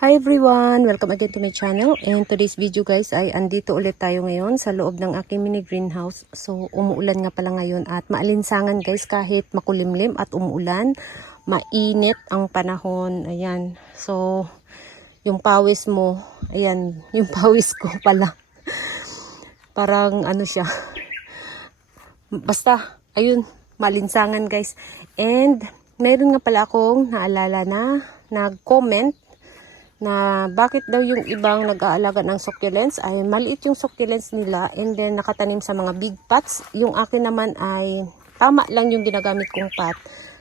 Hi everyone! Welcome again to my channel. And today's video guys ay andito ulit tayo ngayon sa loob ng aking mini greenhouse. So umuulan nga pala ngayon at maalinsangan guys kahit makulimlim at umuulan. Mainit ang panahon. Ayan. So yung pawis mo, ayan, yung pawis ko pala. Parang ano siya. Basta, ayun, maalinsangan guys. And meron nga pala akong naalala na nag-comment na bakit daw yung ibang nag-aalaga ng succulents ay maliit yung succulents nila and then nakatanim sa mga big pots. Yung akin naman ay tama lang yung ginagamit kong pot.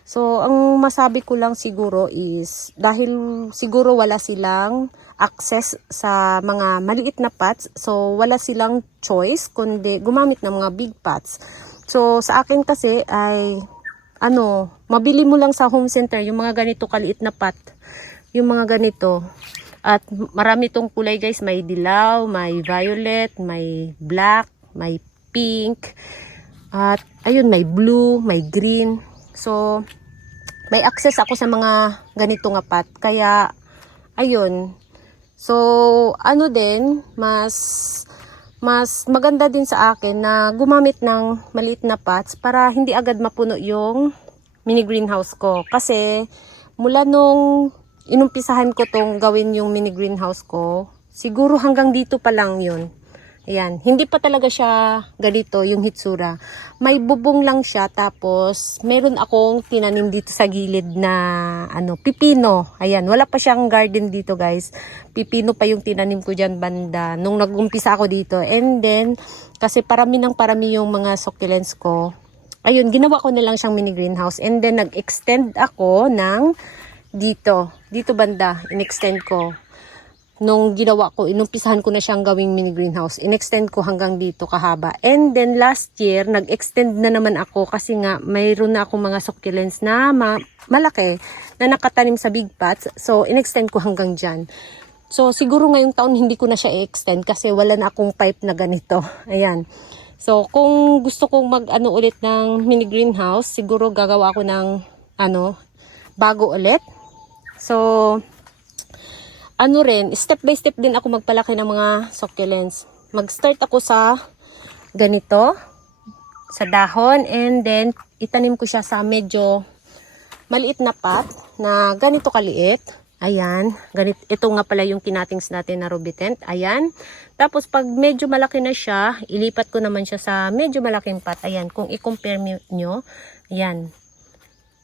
So, ang masabi ko lang siguro is dahil siguro wala silang access sa mga maliit na pots. So, wala silang choice kundi gumamit ng mga big pots. So, sa akin kasi ay mabili mo lang sa home center yung mga ganito kaliit na pot. Yung mga ganito. At marami tong kulay guys. May dilaw, may violet, may black, may pink. At ayun, may blue, may green. So, may access ako sa mga ganito nga pot. Kaya, ayun. So, mas maganda din sa akin na gumamit ng maliit na pots para hindi agad mapuno yung mini greenhouse ko. Kasi, mula nung inumpisahan ko tong gawin yung mini greenhouse ko, siguro hanggang dito pa lang yun. Ayan, hindi pa talaga siya ganito yung hitsura. May bubong lang siya, tapos meron akong tinanim dito sa gilid na pipino. Ayan, wala pa siyang garden dito guys. Pipino pa yung tinanim ko dyan banda nung nag-umpisa ako dito. And then, kasi parami yung mga succulents ko. Ayun, ginawa ko na lang siyang mini greenhouse. And then, nag-extend ako ng dito banda, in-extend ko. Nung ginawa ko, inumpisahan ko na siyang gawing mini greenhouse. In-extend ko hanggang dito kahaba. And then last year, nag-extend na naman ako kasi nga mayroon na akong mga succulents na malaki na nakatanim sa big pots. So, in-extend ko hanggang dyan. So, siguro ngayong taon hindi ko na siya i-extend kasi wala na akong pipe na ganito. Ayan. So, kung gusto kong ulit ng mini greenhouse, siguro gagawa ako ng bago ulit. So, step by step din ako magpalaki ng mga succulents. Mag-start ako sa ganito, sa dahon, and then itanim ko siya sa medyo maliit na pot na ganito kaliit. Ayan, ito nga pala yung kinatings natin na rubitent. Ayan. Tapos pag medyo malaki na siya, ilipat ko naman siya sa medyo malaking pot. Ayan, kung i-compare nyo, ayan.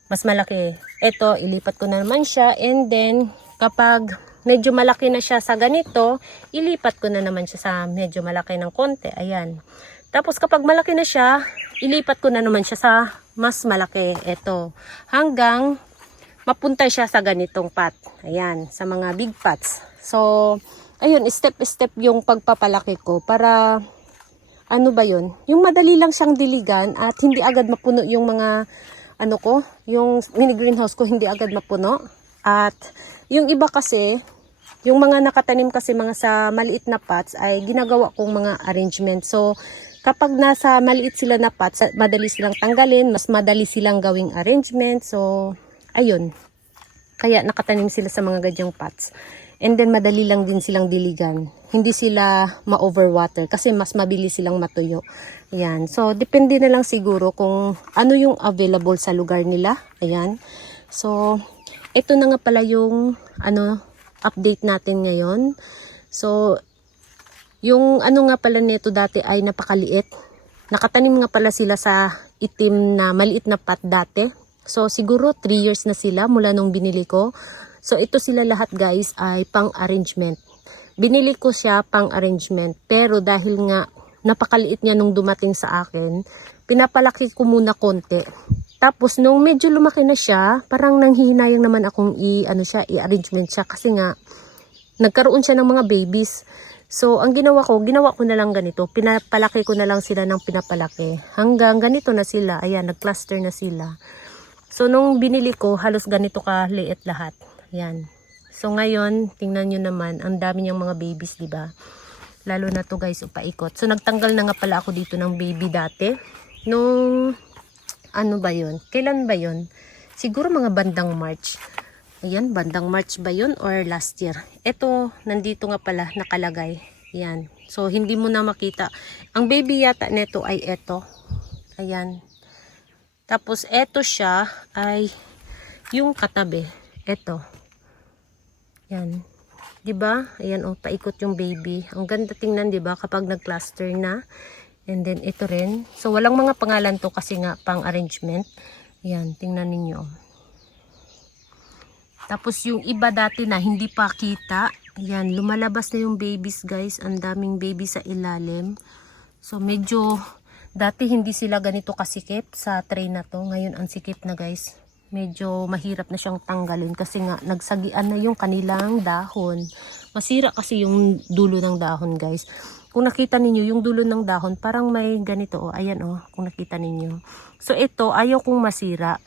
Mas malaki. Ito, ilipat ko na naman siya. And then, kapag medyo malaki na siya sa ganito, ilipat ko na naman siya sa medyo malaki ng konti. Ayan. Tapos, kapag malaki na siya, ilipat ko na naman siya sa mas malaki. Ito. Hanggang mapunta siya sa ganitong pot. Ayan. Sa mga big pots. So, ayun, step-step yung pagpapalaki ko para, yun? Yung madali lang siyang diligan at hindi agad mapuno yung mga yung mini greenhouse ko hindi agad mapuno. At yung iba kasi, yung mga nakatanim kasi mga sa maliit na pots ay ginagawa kong mga arrangement. So, kapag nasa maliit sila na pots, madali silang tanggalin, mas madali silang gawing arrangement. So, ayun. Kaya nakatanim sila sa mga gadyang pots. And then, madali lang din silang diligan. Hindi sila ma-overwater kasi mas mabilis silang matuyo. Ayan. So, depende na lang siguro kung ano yung available sa lugar nila. Ayan. So, ito na nga pala yung update natin ngayon. So, yung nga pala nito dati ay napakaliit. Nakatanim nga pala sila sa itim na maliit na pot dati. So, siguro 3 years na sila mula nung binili ko. So, ito sila lahat guys ay pang-arrangement. Binili ko siya pang-arrangement. Pero dahil nga napakaliit niya nung dumating sa akin, pinapalaki ko muna konti. Tapos, nung medyo lumaki na siya, parang nanghihinayang naman akong i-arrangement siya. Kasi nga, nagkaroon siya ng mga babies. So, ang ginawa ko na lang ganito. Pinapalaki ko na lang sila ng pinapalaki. Hanggang ganito na sila. Ayan, nag-cluster na sila. So, nung binili ko, halos ganito ka-liit lahat. Ayan. So, ngayon, tingnan nyo naman, ang dami niyang mga babies, diba? Lalo na to guys, upaikot. So, nagtanggal na nga pala ako dito ng baby dati. Nung, ba yun? Kailan ba yun? Siguro mga bandang March. Ayan, bandang March ba yun or last year? Ito, nandito nga pala nakalagay. Ayan. So, hindi mo na makita. Ang baby yata neto ay ito. Ayan. Tapos, ito siya ay yung katabi. Ito. Ayan. Diba? Ayan, oh, paikot yung baby. Ang ganda tingnan, diba? Kapag nag-cluster na. And then, ito rin. So, walang mga pangalan to kasi nga pang arrangement. Ayan, tingnan ninyo. Tapos, yung iba dati na hindi pa kita. Ayan, lumalabas na yung babies, guys. Ang daming baby sa ilalim. So, medyo, dati hindi sila ganito kasikip sa tray na to. Ngayon, ang sikip na, guys. Medyo mahirap na siyang tanggalin kasi nga, nagsagian na yung kanilang dahon. Masira kasi yung dulo ng dahon, guys. Kung nakita ninyo, yung dulo ng dahon, parang may ganito, oh. Ayan, oh, kung nakita ninyo. So, ito, ayaw kong masira.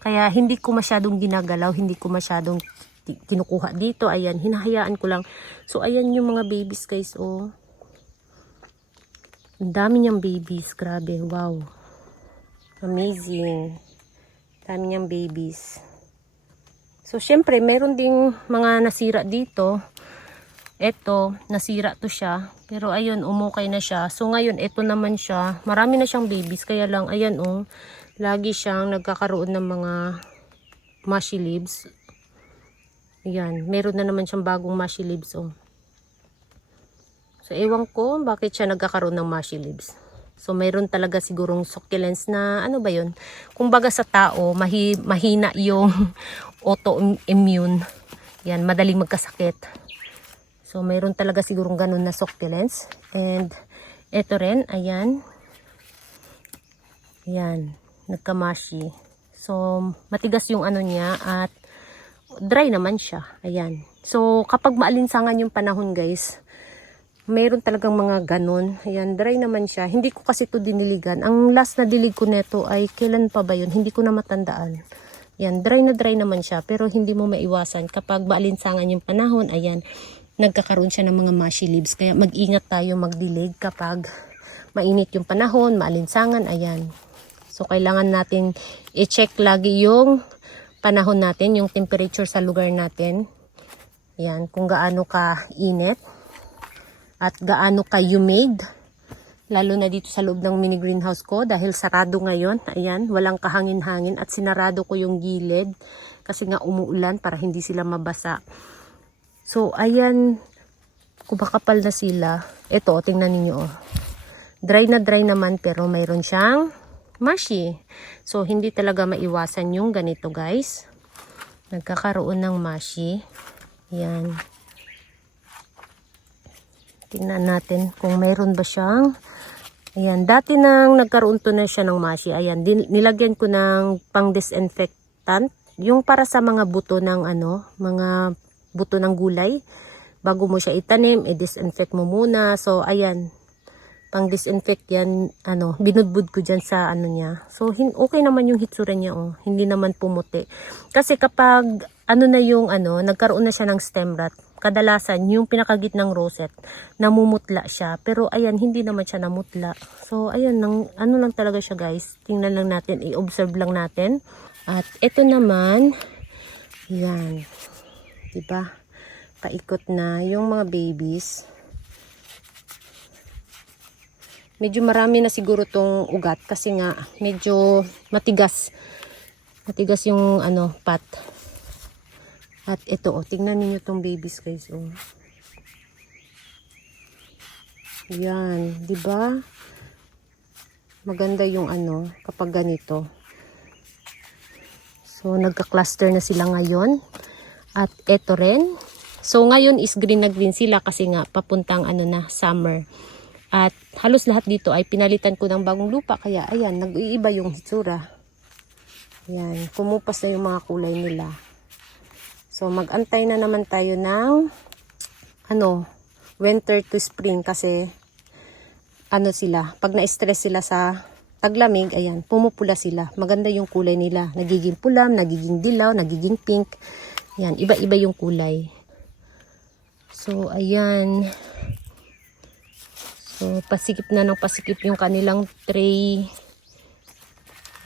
Kaya, hindi ko masyadong ginagalaw, hindi ko masyadong kinukuha dito. Ayan, hinahayaan ko lang. So, ayan yung mga babies, guys, oh. Ang dami niyang babies, grabe, wow. Amazing. Dami niyang babies. So, syempre, meron ding mga nasira dito. Ito, nasira to siya. Pero ayun, umukay na siya. So ngayon, ito naman siya. Marami na siyang babies. Kaya lang, ayan oh. Lagi siyang nagkakaroon ng mga mushy leaves. Ayan, meron na naman siyang bagong mushy leaves oh. So ewan ko bakit siya nagkakaroon ng mushy leaves. So mayroon talaga sigurong succulents na ano ba yun? Kumbaga sa tao, mahina yung autoimmune. Yan, madaling magkasakit. So, mayroon talaga sigurong ganun na succulents. And, eto rin, ayan. Ayan, nagkamashi. So, matigas yung ano niya at dry naman siya. Ayan. So, kapag maalinsangan yung panahon, guys, mayroon talagang mga ganun. Ayan, dry naman siya. Hindi ko kasi ito diniligan. Ang last na dilig ko neto ay kailan pa ba yun? Hindi ko na matandaan. Ayan, dry na dry naman siya. Pero hindi mo maiwasan. Kapag maalinsangan yung panahon, ayan, nagkakaroon siya ng mga mushy leaves. Kaya mag-ingat tayo magdilig kapag mainit yung panahon, maalinsangan, ayan. So, kailangan natin i-check lagi yung panahon natin, yung temperature sa lugar natin. Ayan, kung gaano ka init at gaano ka humid. Lalo na dito sa loob ng mini greenhouse ko dahil sarado ngayon. Ayan, walang kahangin-hangin at sinarado ko yung gilid kasi nga umuulan para hindi sila mabasa. So, ayan, kumakapal na sila. Ito, tingnan ninyo, oh. Dry na dry naman, pero mayroon siyang mushy. So, hindi talaga maiwasan yung ganito, guys. Nagkakaroon ng mushy. Ayan. Tingnan natin kung mayroon ba siyang. Ayan, dati nang nagkaroon to na siya ng mushy. Ayan, nilagyan ko ng pang-disinfectant. Yung para sa mga buto ng ano, mga buto ng gulay. Bago mo siya itanim, i-disinfect mo muna. So, ayan. Pang-disinfect yan, ano, binudbud ko dyan sa ano niya. So, okay naman yung hitsura niya, oh. Hindi naman pumuti. Kasi kapag, ano na yung, ano, nagkaroon na siya ng stem rot, kadalasan, yung pinakagitnang rosette, namumutla siya. Pero, ayan, hindi naman siya namutla. So, ayan, ano lang talaga siya, guys. Tingnan lang natin, i-observe lang natin. At, ito naman, yan. Diba? Paikot na yung mga babies. Medyo marami na siguro tong ugat kasi nga medyo matigas. Matigas yung ano, pat. At ito, oh, tingnan niyo tong babies, guys, oh. Yan, 'di ba? Maganda yung ano kapag ganito. So nagka-cluster na sila ngayon. At ito rin. So ngayon is green na green sila kasi nga papuntang ano na summer. At halos lahat dito ay pinalitan ko ng bagong lupa. Kaya ayan, nag-iiba yung hitsura. Ayan, kumupas na yung mga kulay nila. So mag-antay na naman tayo ng ano, winter to spring kasi ano sila, pag na-stress sila sa taglamig, ayan, pumupula sila. Maganda yung kulay nila. Nagiging pulam, nagiging dilaw, nagiging pink. Ayan, iba-iba yung kulay. So, ayan. So, pasikip na ng pasikip yung kanilang tray.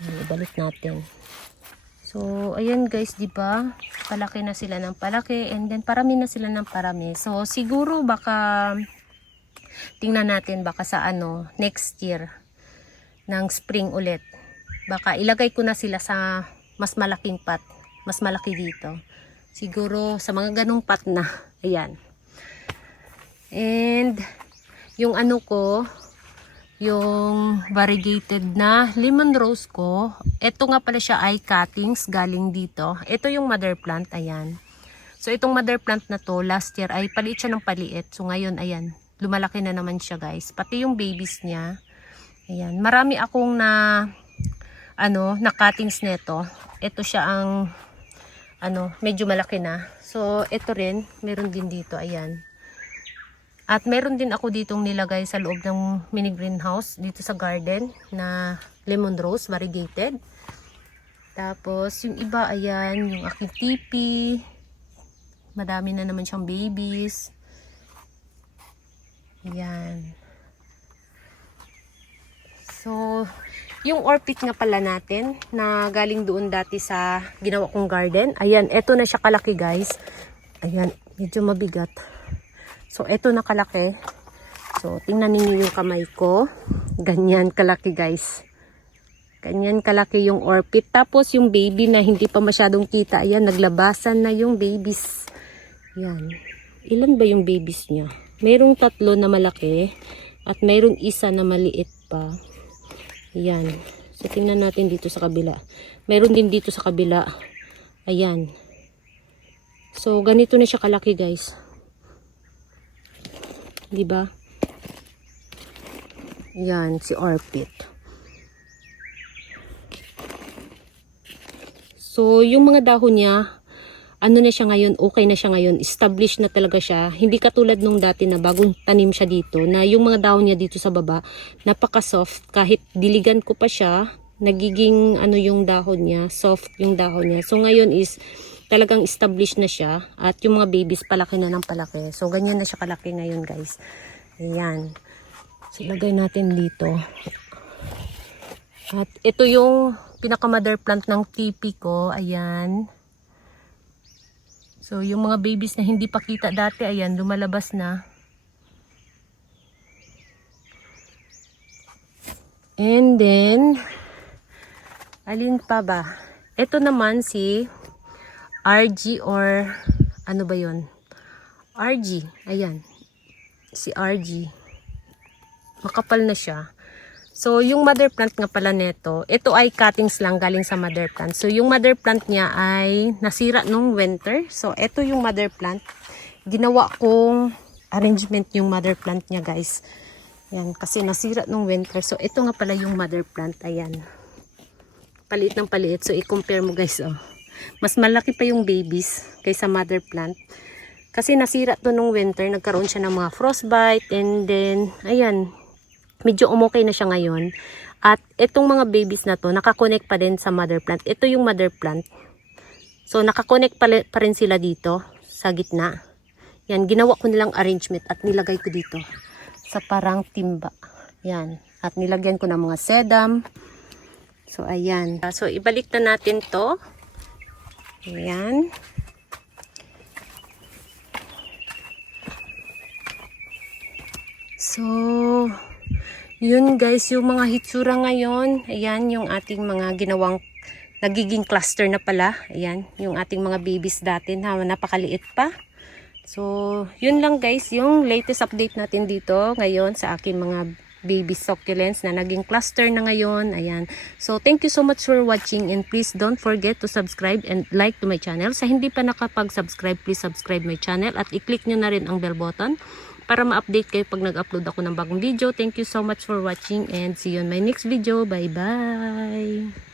Ayan, ibalik natin. So, So, ayan guys, di ba? Palaki na sila ng palaki and then parami na sila ng parami. So, siguro baka tingnan natin baka sa next year ng spring ulit. Baka ilagay ko na sila sa mas malaking pot. Mas malaki dito. Siguro sa mga ganong pot na. Ayan. And yung yung variegated na lemon rose ko, ito nga pala siya ay cuttings galing dito. Ito yung mother plant, ayan. So itong mother plant na to, last year ay paliit siya ng paliit. So ngayon, ayan, lumalaki na naman siya guys. Pati yung babies niya, ayan. Marami akong na cuttings nito. Ito siya ang, medyo malaki na. So ito rin, meron din dito, ayan. At meron din ako ditong nilagay sa loob ng mini greenhouse dito sa garden na lemon rose variegated. Tapos yung iba, ayan, yung aking tipi. Madami na naman siyang babies. Ayan. So, yung orchid nga pala natin na galing doon dati sa ginawa kong garden. Ayan, eto na siya kalaki guys. Ayan, medyo mabigat. So, eto na kalaki. So, tingnan ninyo yung kamay ko. Ganyan kalaki guys. Ganyan kalaki yung orchid. Tapos yung baby na hindi pa masyadong kita. Ayan, naglabasan na yung babies. Ayan. Ilan ba yung babies niya? Mayroong 3 na malaki. At mayroong isa na maliit pa. Ayan. So, tingnan natin dito sa kabila. Mayroon din dito sa kabila. Ayan. So, ganito na siya kalaki guys. Diba? Yan, si orchid. So, yung mga dahon niya, na siya ngayon, okay na siya ngayon, established na talaga siya. Hindi katulad nung dati na bagong tanim siya dito, na yung mga dahon niya dito sa baba, napaka-soft. Kahit diligan ko pa siya, nagiging yung dahon niya, soft yung dahon niya. So, ngayon is, talagang established na siya at yung mga babies palaki na ng palaki. So ganyan na siya kalaki ngayon guys. Ayan. So ilagay natin dito. At ito yung pinaka mother plant ng tipi ko. Ayan. So yung mga babies na hindi pa kita dati, ayan, lumalabas na. And then alin pa ba? Ito naman si RG or ano ba yon? RG, ayan. Si RG. Makapal na siya. So, yung mother plant nga pala nito, ito ay cuttings lang galing sa mother plant. So, yung mother plant niya ay nasira nung winter. So, ito yung mother plant. Ginawa kong arrangement yung mother plant niya guys. Yan, kasi nasira nung winter. So, ito nga pala yung mother plant. Ayan. Paliit ng paliit. So, i-compare mo guys, oh. Mas malaki pa yung babies kaysa mother plant. Kasi nasira to nung winter, nagkaroon siya ng mga frostbite and then, ayan, medyo umokay na siya ngayon. At itong mga babies na to, nakakonect pa din sa mother plant. Ito yung mother plant. So, nakakonect pa rin sila dito sa gitna. Yan, ginawa ko nilang arrangement at nilagay ko dito sa parang timba. Yan, at nilagyan ko ng mga sedum. So, ayan. So, ibalik na natin to. Ayan. So, yun guys, yung mga hitsura ngayon. Ayan, yung ating mga ginawang nagiging cluster na pala. Ayan, yung ating mga babies dati na napakaliit pa. So, yun lang guys, yung latest update natin dito ngayon sa aking mga baby succulents na naging cluster na ngayon. Ayan. So, thank you so much for watching and please don't forget to subscribe and like to my channel. Sa hindi pa nakapag-subscribe, please subscribe my channel at i-click nyo na rin ang bell button para ma-update kayo pag nag-upload ako ng bagong video. Thank you so much for watching and see you on my next video. Bye-bye!